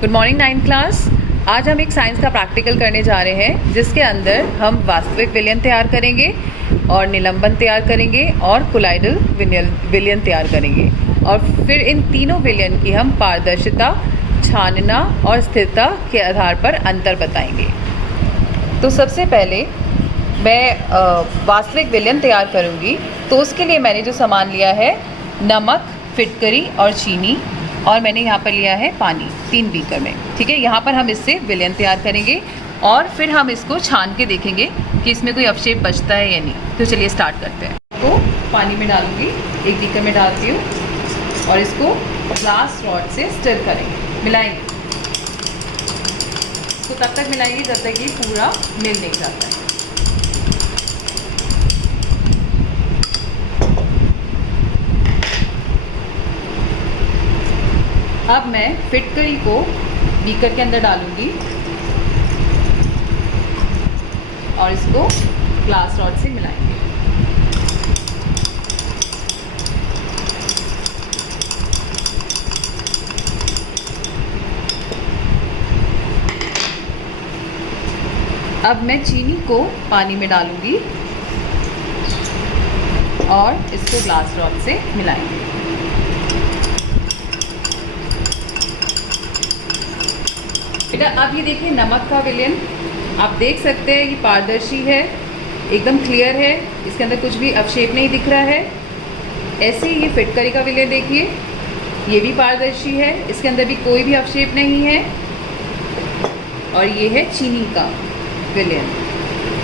Good morning 9th class. आज हम एक साइंस का प्रैक्टिकल करने जा रहे हैं जिसके अंदर हम वास्तविक विलयन तैयार करेंगे और निलंबन तैयार करेंगे और कोलाइडल विलयन तैयार करेंगे और फिर इन तीनों विलयन की हम पारदर्शिता, छानना और स्थिरता के आधार पर अंतर बताएंगे। तो सबसे पहले मैं वास्तविक विलयन तैयार करूंगी, तो उसके लिए मैंने जो सामान लिया है नमक, फिटकरी और चीनी, और मैंने यहाँ पर लिया है पानी 3 बीकर में। ठीक है, यहाँ पर हम इससे विलयन तैयार करेंगे और फिर हम इसको छान के देखेंगे कि इसमें कोई अवशेष बचता है या नहीं। तो चलिए स्टार्ट करते हैं। तो पानी में डालूंगी, 1 बीकर में डालती हूँ और इसको ग्लास रॉड से स्टर करेंगे, मिलाएंगे। तो तब तक मिलाएंगे जब तक ये पूरा मिल नहीं जाता है। अब मैं फिटकरी को बीकर के अंदर डालूंगी और इसको ग्लास रॉड से मिलाएंगे। अब मैं चीनी को पानी में डालूंगी और इसको ग्लास रॉड से मिलाएंगे। बेटा अब ये देखिए नमक का विलयन, आप देख सकते हैं ये पारदर्शी है, एकदम क्लियर है, इसके अंदर कुछ भी अवशेप नहीं दिख रहा है। ऐसे ही ये फिटकरी का विलयन देखिए, ये भी पारदर्शी है, इसके अंदर भी कोई भी अवशेप नहीं है। और ये है चीनी का विलयन,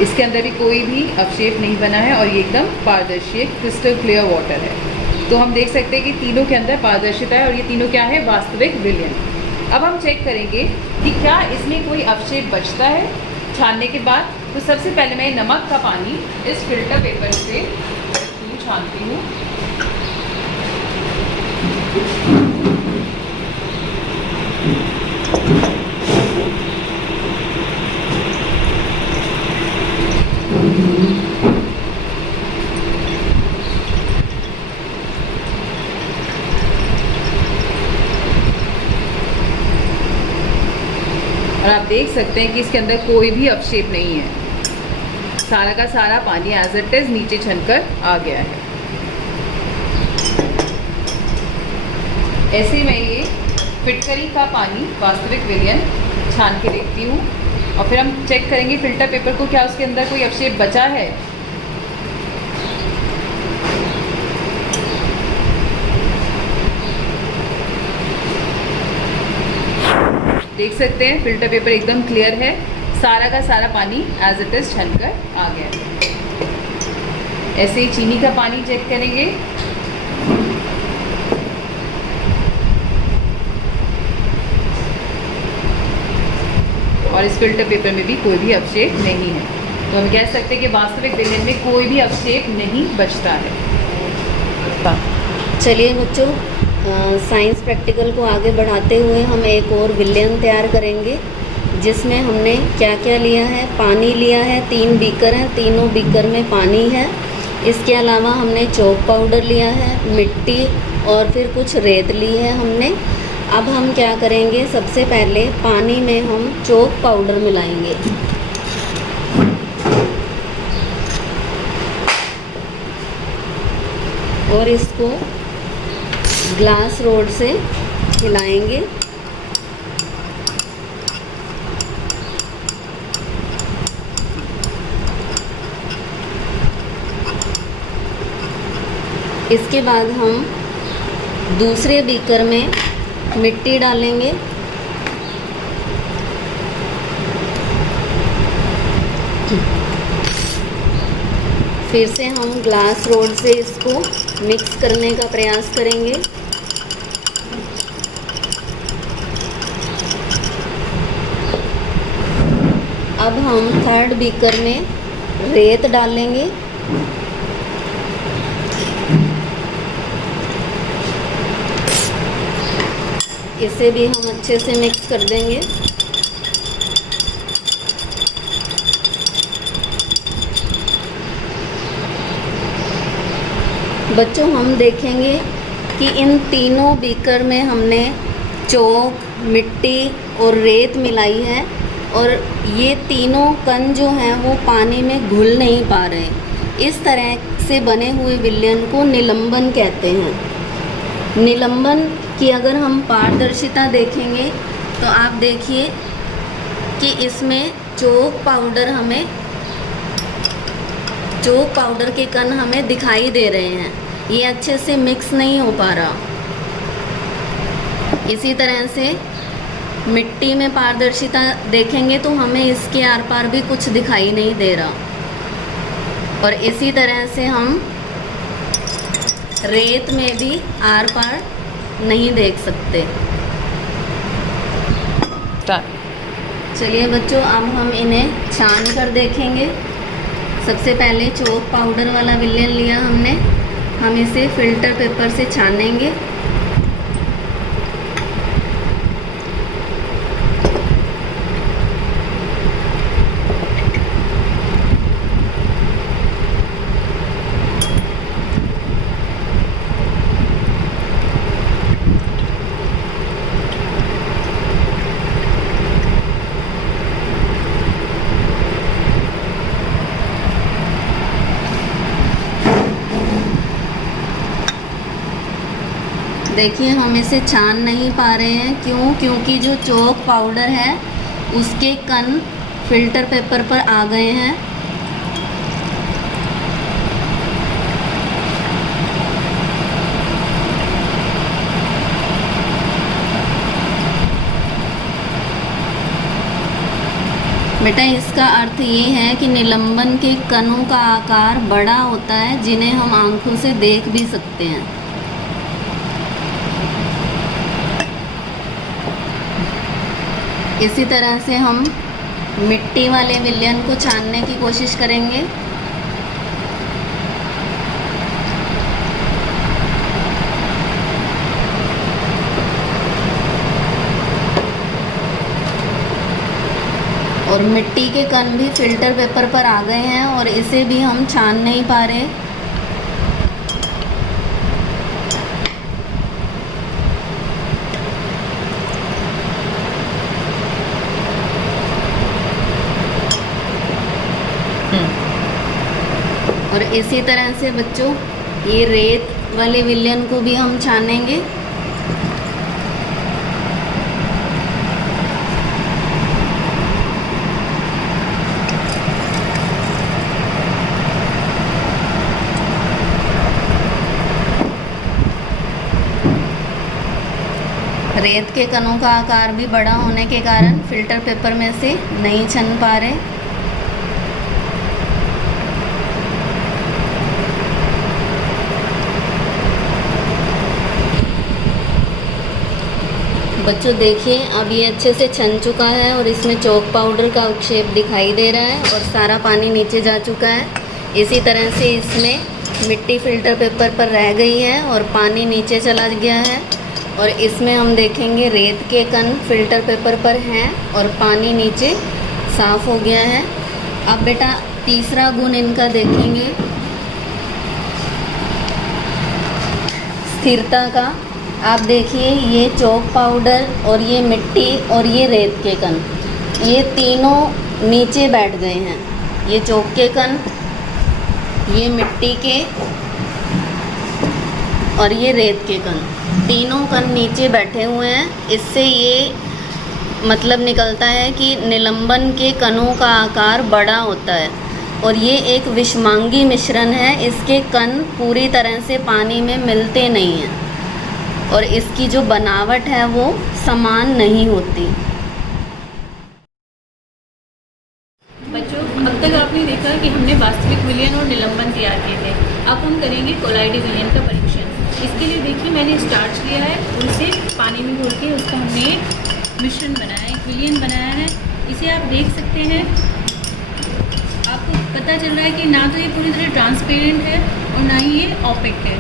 इसके अंदर भी कोई भी अवशेप नहीं बना है और ये एकदम पारदर्शी है, क्रिस्टल क्लियर वाटर है। तो हम देख सकते हैं कि तीनों के अंदर पारदर्शिता है और ये तीनों क्या है, वास्तविक विलयन। अब हम चेक करेंगे कि क्या इसमें कोई अवशेप बचता है छानने के बाद। तो सबसे पहले मैं नमक का पानी इस फिल्टर पेपर से छानती हूँ। और आप देख सकते हैं कि इसके अंदर कोई भी अवशेप नहीं है, सारा का सारा पानी एज इट इज नीचे छनकर आ गया है। ऐसे मैं ये फिटकरी का पानी वास्तविक विलयन छान के देखती हूँ और फिर हम चेक करेंगे फिल्टर पेपर को, क्या उसके अंदर कोई अवशेप बचा है। देख सकते हैं फिल्टर पेपर एकदम क्लियर है, सारा का सारा पानी एज इट इज छनकर आ गया है। ऐसे ही चीनी का पानी चेक करेंगे। और इस फिल्टर पेपर में भी कोई भी अवशेप नहीं है। तो हम कह सकते हैं कि वास्तविक विलयन में कोई भी अवशेप नहीं बचता है। चलिए बच्चों, साइंस प्रैक्टिकल को आगे बढ़ाते हुए हम एक और विलयन तैयार करेंगे जिसमें हमने क्या क्या लिया है। पानी लिया है, 3 बीकर हैं, तीनों बीकर में पानी है। इसके अलावा हमने चॉक पाउडर लिया है, मिट्टी और फिर कुछ रेत ली है हमने। अब हम क्या करेंगे, सबसे पहले पानी में हम चॉक पाउडर मिलाएंगे। और इसको ग्लास रोड से हिलाएंगे। इसके बाद हम दूसरे बीकर में मिट्टी डालेंगे। फिर से हम ग्लास रोड से इसको मिक्स करने का प्रयास करेंगे। अब हम 3rd बीकर में रेत डालेंगे। इसे भी हम अच्छे से मिक्स कर देंगे। बच्चों हम देखेंगे कि इन तीनों बीकर में हमने चॉक, मिट्टी और रेत मिलाई है और ये तीनों कण जो हैं वो पानी में घुल नहीं पा रहे। इस तरह से बने हुए विलयन को निलंबन कहते हैं। निलंबन की अगर हम पारदर्शिता देखेंगे तो आप देखिए कि इसमें चोक पाउडर के कण हमें दिखाई दे रहे हैं। ये अच्छे से मिक्स नहीं हो पा रहा। इसी तरह से मिट्टी में पारदर्शिता देखेंगे तो हमें इसके आर पार भी कुछ दिखाई नहीं दे रहा। और इसी तरह से हम रेत में भी आर पार नहीं देख सकते। चलिए बच्चों, अब हम इन्हें छान कर देखेंगे। सबसे पहले चोक पाउडर वाला विलयन लिया हमने, हम इसे फिल्टर पेपर से छानेंगे। देखिए हम इसे छान नहीं पा रहे हैं। क्योंकि जो चोक पाउडर है उसके कण फिल्टर पेपर पर आ गए हैं। बेटा इसका अर्थ ये है कि निलंबन के कणों का आकार बड़ा होता है, जिन्हें हम आंखों से देख भी सकते हैं। इसी तरह से हम मिट्टी वाले विलयन को छानने की कोशिश करेंगे। और मिट्टी के कण भी फिल्टर पेपर पर आ गए हैं और इसे भी हम छान नहीं पा रहे। और इसी तरह से बच्चों ये रेत वाले विलयन को भी हम छानेंगे। रेत के कणों का आकार भी बड़ा होने के कारण फिल्टर पेपर में से नहीं छन पा रहे। बच्चों देखिए अब ये अच्छे से छन चुका है और इसमें चोक पाउडर का शेप दिखाई दे रहा है और सारा पानी नीचे जा चुका है। इसी तरह से इसमें मिट्टी फिल्टर पेपर पर रह गई है और पानी नीचे चला गया है। और इसमें हम देखेंगे रेत के कण फिल्टर पेपर पर हैं और पानी नीचे साफ़ हो गया है। अब बेटा तीसरा गुण इनका देखेंगे, स्थिरता का। आप देखिए ये चोक पाउडर और ये मिट्टी और ये रेत के कण, ये तीनों नीचे बैठ गए हैं। ये चोक के कण, ये मिट्टी के और ये रेत के कण, तीनों कण नीचे बैठे हुए हैं। इससे ये मतलब निकलता है कि निलंबन के कणों का आकार बड़ा होता है और ये एक विषमांगी मिश्रण है। इसके कण पूरी तरह से पानी में मिलते नहीं हैं और इसकी जो बनावट है वो समान नहीं होती। बच्चों अब तक आपने देखा कि हमने वास्तविक विलयन और निलंबन तैयार किए थे। अब हम करेंगे कोलाइडी विलयन का परीक्षण। इसके लिए देखिए मैंने स्टार्च लिया है और इसे पानी में घोल के उसका हमने मिश्रण बनाया, एक विलयन बनाया है। इसे आप देख सकते हैं, आपको पता चल रहा है कि ना तो ये पूरी तरह ट्रांसपेरेंट है और ना ही ये ऑपेक है,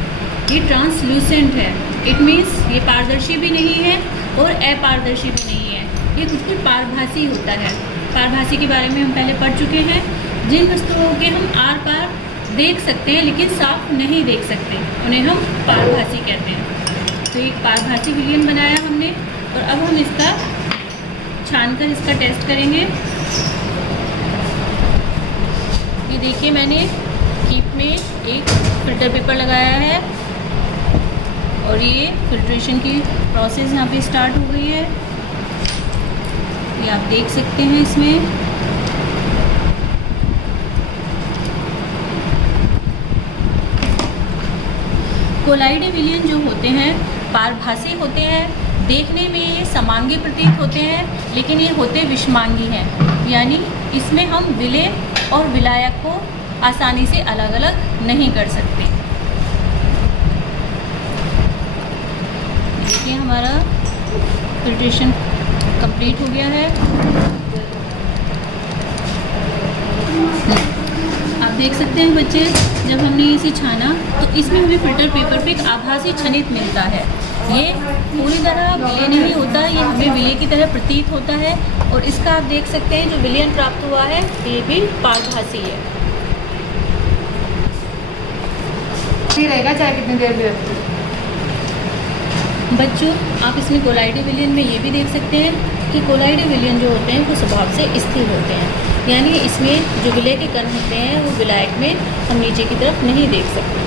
ये ट्रांसलूसेंट है। इट मीन्स ये पारदर्शी भी नहीं है और अपारदर्शी भी नहीं है, ये बिल्कुल पारभासी होता है। पारभासी के बारे में हम पहले पढ़ चुके हैं, जिन वस्तुओं के हम आर पार देख सकते हैं लेकिन साफ नहीं देख सकते, उन्हें हम पारभासी कहते हैं। तो एक पारभासी विलयन बनाया हमने और अब हम इसका छानकर इसका टेस्ट करेंगे। ये देखिए मैंने कीप में एक फ़िल्टर पेपर लगाया है और ये फिल्ट्रेशन की प्रोसेस यहाँ पे स्टार्ट हो गई है। ये आप देख सकते हैं इसमें। कोलाइडी विलियन जो होते हैं पारभासी होते हैं, देखने में ये समांगी प्रतीत होते हैं, लेकिन ये होते विषमांगी हैं, यानी इसमें हम विलेय और विलायक को आसानी से अलग अलग नहीं कर सकते। देखिए हमारा फिल्ट्रेशन कंप्लीट हो गया है। आप देख सकते हैं बच्चे, जब हमने इसे छाना तो इसमें हमें फ़िल्टर पेपर पे एक आभासी छनित मिलता है। ये पूरी तरह विलय नहीं होता, ये हमें विलय की तरह प्रतीत होता है। और इसका आप देख सकते हैं जो विलयन प्राप्त हुआ है ये भी पारभासी है। रहेगा चाहे कितनी देर भी रखते बच्चों, आप इसमें कोलाइडी विलयन में ये भी देख सकते हैं कि कोलाइडी विलयन जो होते हैं वो स्वभाव से स्थिर होते हैं, यानी इसमें जो विलय के कण होते हैं वो विलायक में हम नीचे की तरफ नहीं देख सकते।